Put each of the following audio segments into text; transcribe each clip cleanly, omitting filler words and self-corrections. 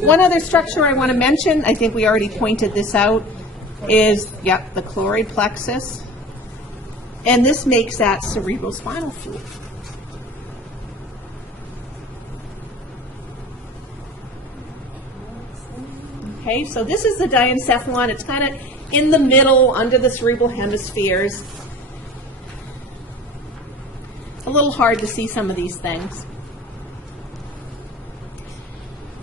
One other structure I want to mention, I think we already pointed this out, is, the choroid plexus. And this makes that cerebrospinal fluid. Okay, so this is the diencephalon. It's kind of in the middle, under the cerebral hemispheres. A little hard to see some of these things.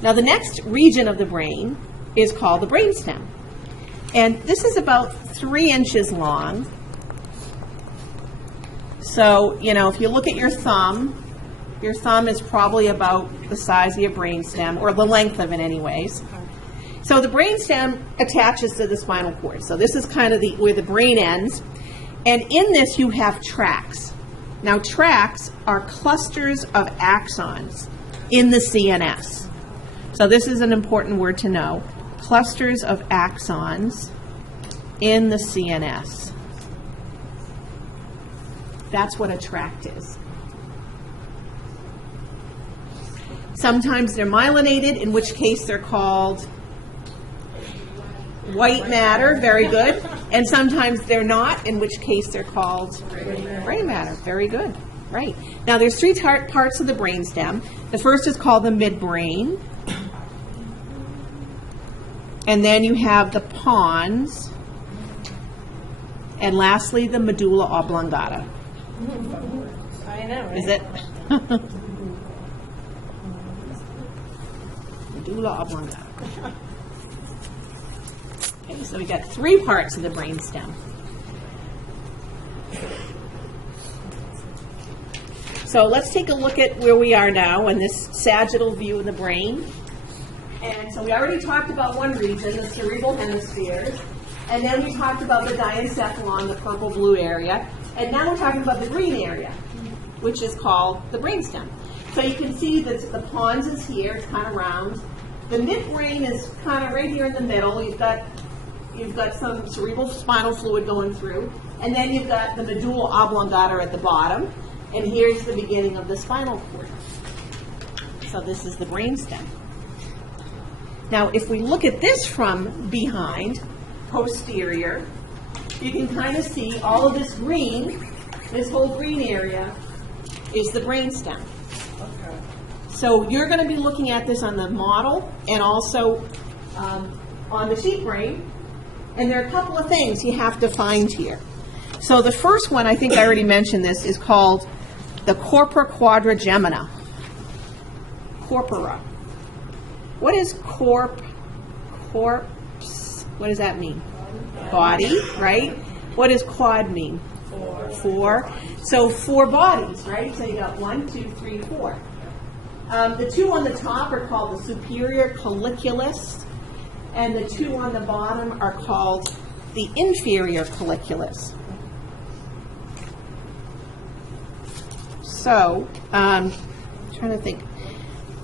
Now, the next region of the brain is called the brainstem. And this is about 3 inches long. So, if you look at your thumb is probably about the size of your brainstem, or the length of it anyways. So the brainstem attaches to the spinal cord. So this is kind of where the brain ends. And in this you have tracts. Now tracts are clusters of axons in the CNS. So this is an important word to know. Clusters of axons in the CNS. That's what a tract is. Sometimes they're myelinated, in which case they're called white matter, very good. And sometimes they're not, in which case they're called gray matter, very good. Right. Now there's 3 parts of the brainstem. The first is called the midbrain. And then you have the pons. And lastly, the medulla oblongata. I know, right? Is it? Medulla oblongata. Okay, so we got 3 parts of the brainstem. So let's take a look at where we are now in this sagittal view of the brain. And so we already talked about one region, the cerebral hemispheres. And then we talked about the diencephalon, the purple-blue area. And now we're talking about the green area, which is called the brainstem. So you can see that the pons is here, it's kind of round. The midbrain is kind of right here in the middle. You've got some cerebral spinal fluid going through. And then you've got the medulla oblongata at the bottom. And here's the beginning of the spinal cord. So this is the brainstem. Now, if we look at this from behind, posterior, you can kind of see all of this green, this whole green area is the brainstem. Okay. So you're going to be looking at this on the model and also on the sheep brain. And there are a couple of things you have to find here. So the first one, I think I already mentioned this, is called the Corpora Quadrigemina. Corpora. What is corpse? What does that mean? Body, right? What does quad mean? 4. So 4 bodies, right? So you got 1, 2, 3, 4. The 2 on the top are called the superior colliculus, and the 2 on the bottom are called the inferior colliculus. So, trying to think.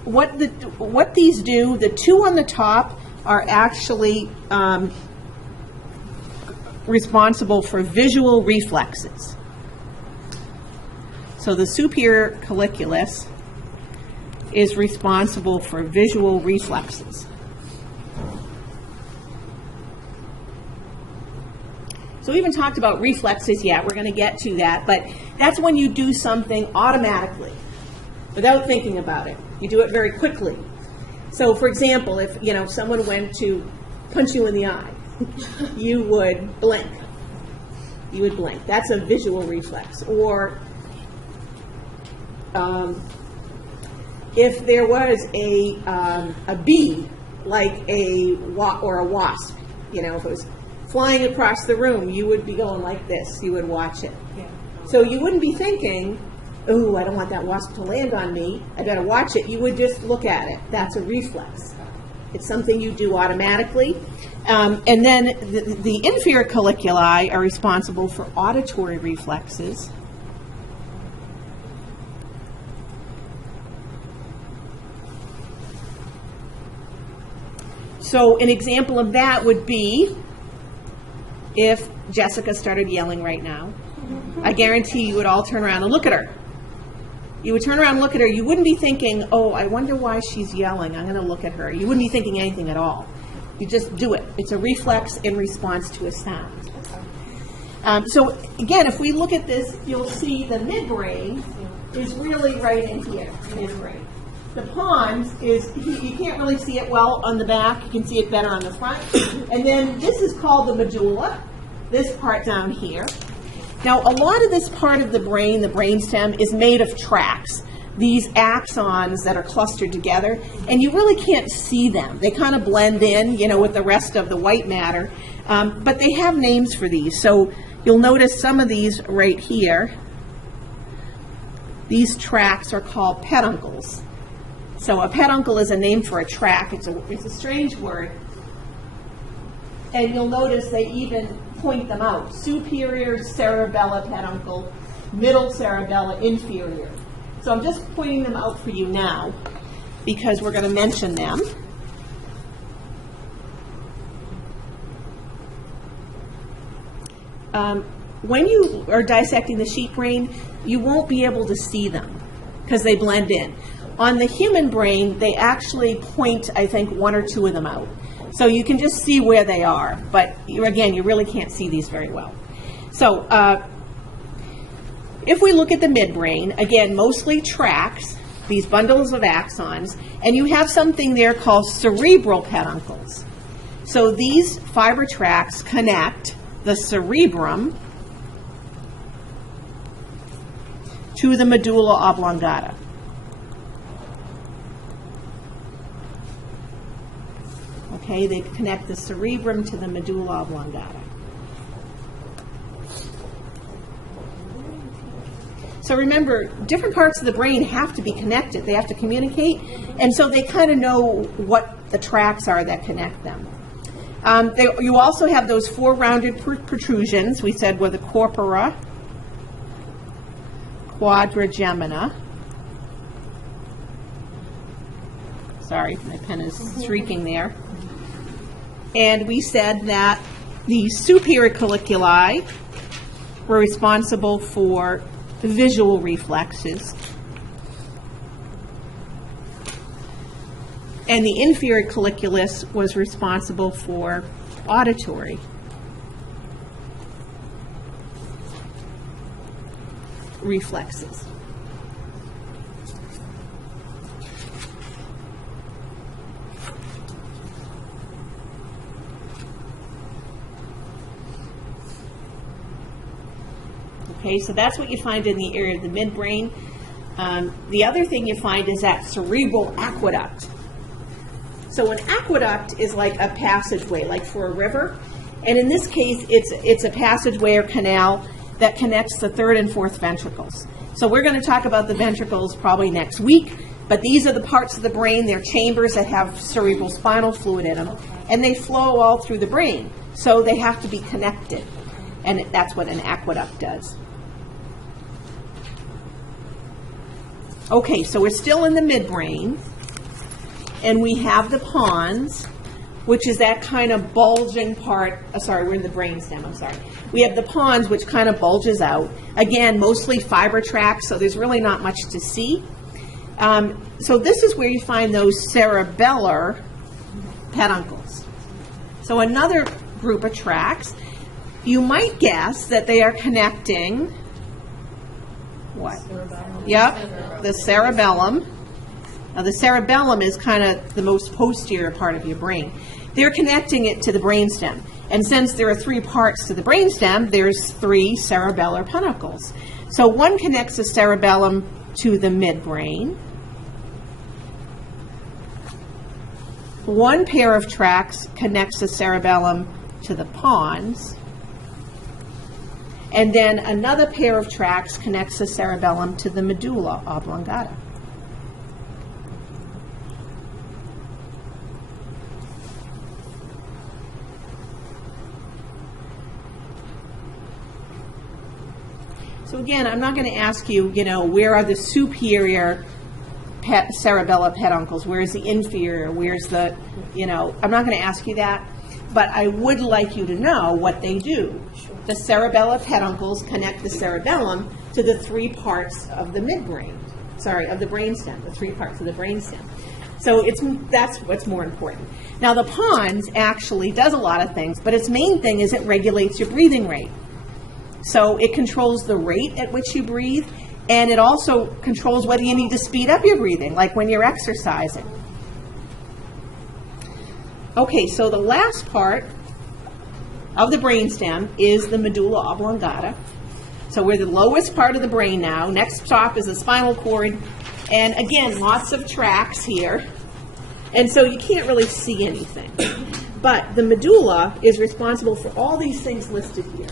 What these do, the 2 on the top are actually responsible for visual reflexes. So the superior colliculus is responsible for visual reflexes. So we haven't talked about reflexes yet. We're going to get to that, but that's when you do something automatically without thinking about it. You do it very quickly. So, for example, if someone went to punch you in the eye, you would blink. You would blink. That's a visual reflex. Or if there was a bee, like a wasp, if it was flying across the room, you would be going like this. You would watch it. Yeah. So you wouldn't be thinking, "Ooh, I don't want that wasp to land on me. I better watch it." You would just look at it. That's a reflex. It's something you do automatically. And then the inferior colliculi are responsible for auditory reflexes. So an example of that would be if Jessica started yelling right now. I guarantee you would all turn around and look at her. You would turn around and look at her. You wouldn't be thinking, oh, I wonder why she's yelling. I'm going to look at her. You wouldn't be thinking anything at all. You just do it. It's a reflex in response to a sound. So again, if we look at this, you'll see the midbrain is really right in here, midbrain. The pons is, you can't really see it well on the back. You can see it better on the front. And then this is called the medulla, this part down here. Now, a lot of this part of the brain, the brainstem, is made of tracts, these axons that are clustered together, and you really can't see them. They kind of blend in, with the rest of the white matter, but they have names for these. So you'll notice some of these right here. These tracts are called peduncles. So a peduncle is a name for a tract. It's a strange word. And you'll notice they even point them out. Superior cerebella peduncle, middle cerebella inferior. So I'm just pointing them out for you now because we're going to mention them. When you are dissecting the sheep brain, you won't be able to see them because they blend in. On the human brain, they actually point, I think, one or two of them out. So you can just see where they are, but again, you really can't see these very well. So if we look at the midbrain, again, mostly tracts, these bundles of axons, and you have something there called cerebral peduncles. So these fiber tracts connect the cerebrum to the medulla oblongata. Okay, they connect the cerebrum to the medulla oblongata. So remember, different parts of the brain have to be connected. They have to communicate, and so they kind of know what the tracts are that connect them. You also have those four rounded protrusions we said were the Corpora Quadrigemina. Sorry, my pen is shrieking there. And we said that the superior colliculi were responsible for visual reflexes. And the inferior colliculus was responsible for auditory. Reflexes. Okay, so that's what you find in the area of the midbrain. The other thing you find is that cerebral aqueduct. So an aqueduct is like a passageway, like for a river. And in this case, it's a passageway or canal that connects the third and fourth ventricles. So we're going to talk about the ventricles probably next week, but these are the parts of the brain, they're chambers that have cerebral spinal fluid in them, and they flow all through the brain. So they have to be connected, and that's what an aqueduct does. Okay, so we're still in the midbrain, and we have the pons, which is that kind of bulging part. We're in the brainstem, I'm sorry. We have the pons, which kind of bulges out. Again, mostly fiber tracts, so there's really not much to see. So this is where you find those cerebellar peduncles. So another group of tracts, you might guess that they are connecting what? Yep, the cerebellum. Now the cerebellum is kind of the most posterior part of your brain. They're connecting it to the brainstem. And since there are three parts to the brainstem, there's three cerebellar peduncles. So one connects the cerebellum to the midbrain. One pair of tracts connects the cerebellum to the pons. And then another pair of tracts connects the cerebellum to the medulla oblongata. So again, I'm not going to ask you, where are the superior cerebellar peduncles? Where's the inferior? Where's the, I'm not going to ask you that, but I would like you to know what they do. The cerebellar peduncles connect the cerebellum to the three parts of the midbrain. of the brainstem, the 3 parts of the brainstem. So that's what's more important. Now the pons actually does a lot of things, but its main thing is it regulates your breathing rate. So it controls the rate at which you breathe, and it also controls whether you need to speed up your breathing, like when you're exercising. Okay, so the last part of the brainstem is the medulla oblongata. So we're the lowest part of the brain now. Next stop is the spinal cord. And again, lots of tracks here. And so you can't really see anything. But the medulla is responsible for all these things listed here.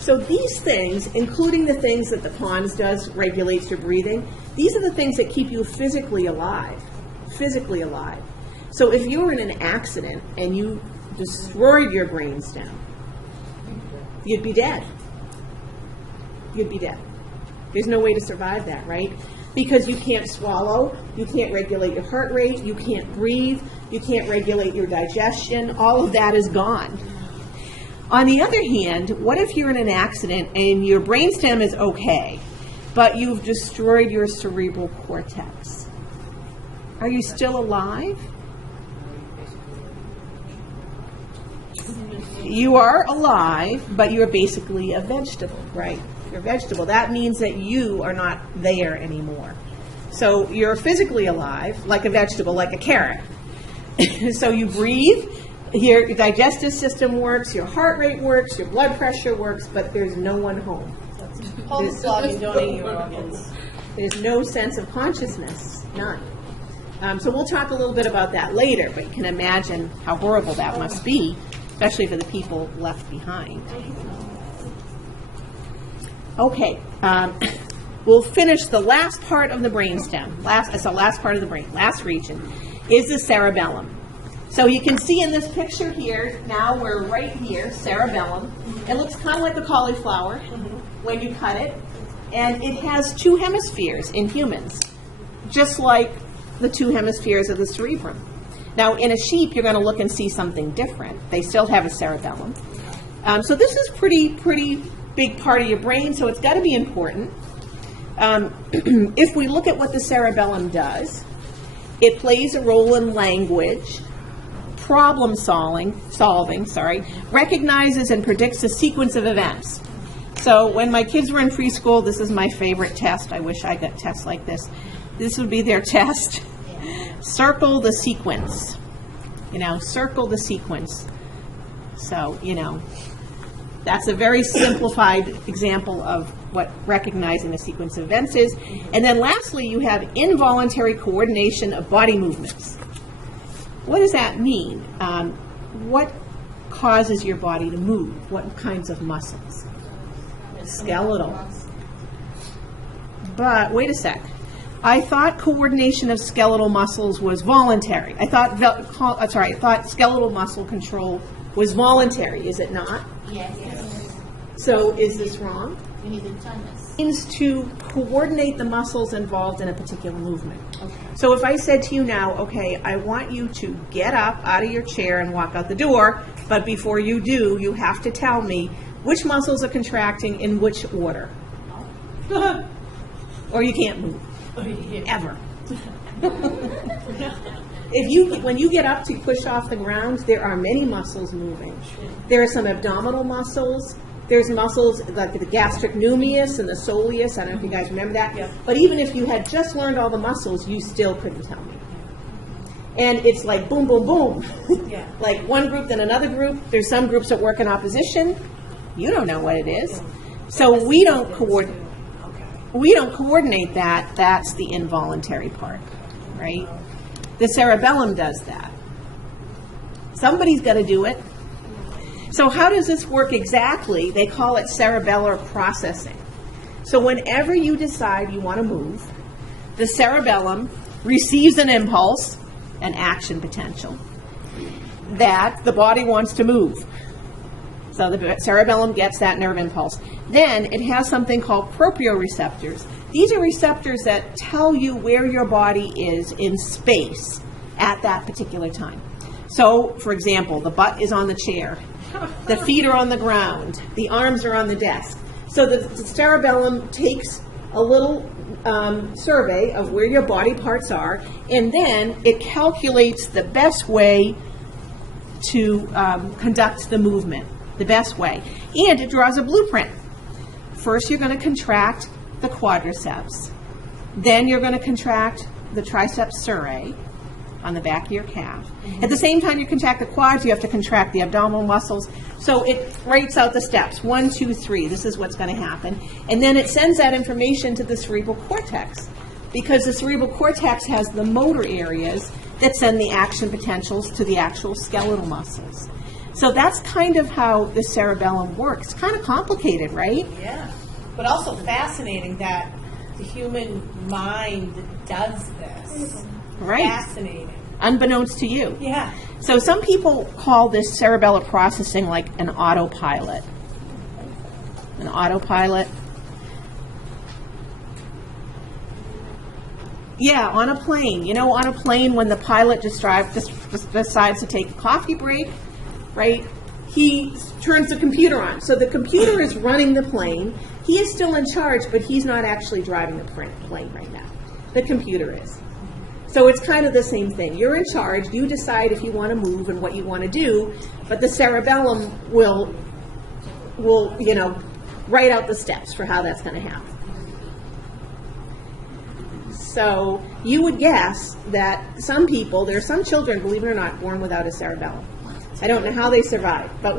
So these things, including the things that the pons does, regulates your breathing, these are the things that keep you physically alive. Physically alive. So if you were in an accident and you destroyed your brainstem, you'd be dead. You'd be dead. There's no way to survive that, right? Because you can't swallow, you can't regulate your heart rate, you can't breathe, you can't regulate your digestion, all of that is gone. On the other hand, what if you're in an accident and your brainstem is okay, but you've destroyed your cerebral cortex? Are you still alive? You are alive, but you're basically a vegetable, right? You're a vegetable. That means that you are not there anymore. So you're physically alive, like a vegetable, like a carrot. So you breathe, your digestive system works, your heart rate works, your blood pressure works, but there's no one home. Pulse logging, don't eat your organs. There's no sense of consciousness, none. So we'll talk a little bit about that later, but you can imagine how horrible that must be, especially for the people left behind. Okay, we'll finish the last part of the brainstem. Last part of the brain, last region, is the cerebellum. So you can see in this picture here, now we're right here, cerebellum. It looks kind of like a cauliflower when you cut it. And it has 2 hemispheres in humans, just like the 2 hemispheres of the cerebrum. Now, in a sheep, you're going to look and see something different. They still have a cerebellum. So this is pretty big part of your brain, so it's got to be important. If we look at what the cerebellum does, it plays a role in language, problem solving, recognizes and predicts a sequence of events. So when my kids were in preschool, this is my favorite test. I wish I got tests like this. This would be their test. Circle the sequence. Circle the sequence. So, that's a very simplified example of what recognizing a sequence of events is. And then lastly, you have involuntary coordination of body movements. What does that mean? What causes your body to move? What kinds of muscles? Skeletal. But wait a sec. I thought coordination of skeletal muscles was voluntary. I thought skeletal muscle control was voluntary. Is it not? Yes. So is this wrong? We need the tonus. It means to coordinate the muscles involved in a particular movement. Okay. So if I said to you now, okay, I want you to get up out of your chair and walk out the door, but before you do, you have to tell me which muscles are contracting in which order. Or you can't move. Ever. When you get up to push off the ground, there are many muscles moving. There are some abdominal muscles. There's muscles like the gastric numeus and the soleus. I don't know if you guys remember that. Yeah. But even if you had just learned all the muscles, you still couldn't tell me. And it's like boom, boom, boom. Yeah. Like one group, then another group. There's some groups that work in opposition. You don't know what it is. So we don't coordinate. We don't coordinate that. That's the involuntary part, right? The cerebellum does that. Somebody's got to do it. So how does this work exactly? They call it cerebellar processing. So whenever you decide you want to move, the cerebellum receives an impulse, an action potential, that the body wants to move. So the cerebellum gets that nerve impulse. Then it has something called proprioceptors. These are receptors that tell you where your body is in space at that particular time. So, for example, the butt is on the chair, the feet are on the ground, the arms are on the desk. So the cerebellum takes a little survey of where your body parts are, and then it calculates the best way to conduct the movement, the best way. And it draws a blueprint. First, you're going to contract the quadriceps. Then you're going to contract the triceps surae on the back of your calf. At the same time you contract the quads, you have to contract the abdominal muscles. So it writes out the steps, 1, 2, 3, this is what's going to happen. And then it sends that information to the cerebral cortex, because the cerebral cortex has the motor areas that send the action potentials to the actual skeletal muscles. So that's kind of how the cerebellum works. It's kind of complicated, right? Yeah, but also fascinating that the human mind does this. Right. Fascinating. Unbeknownst to you. Yeah. So some people call this cerebellar processing like an autopilot. An autopilot. Yeah, on a plane. You know, on a plane when the pilot just decides to take a coffee break, right? He turns the computer on. So the computer is running the plane. He is still in charge, but he's not actually driving the plane right now. The computer is. So it's kind of the same thing. You're in charge. You decide if you want to move and what you want to do, but the cerebellum will write out the steps for how that's going to happen. So you would guess that some people, there are some children, believe it or not, born without a cerebellum. I don't know how they survive, but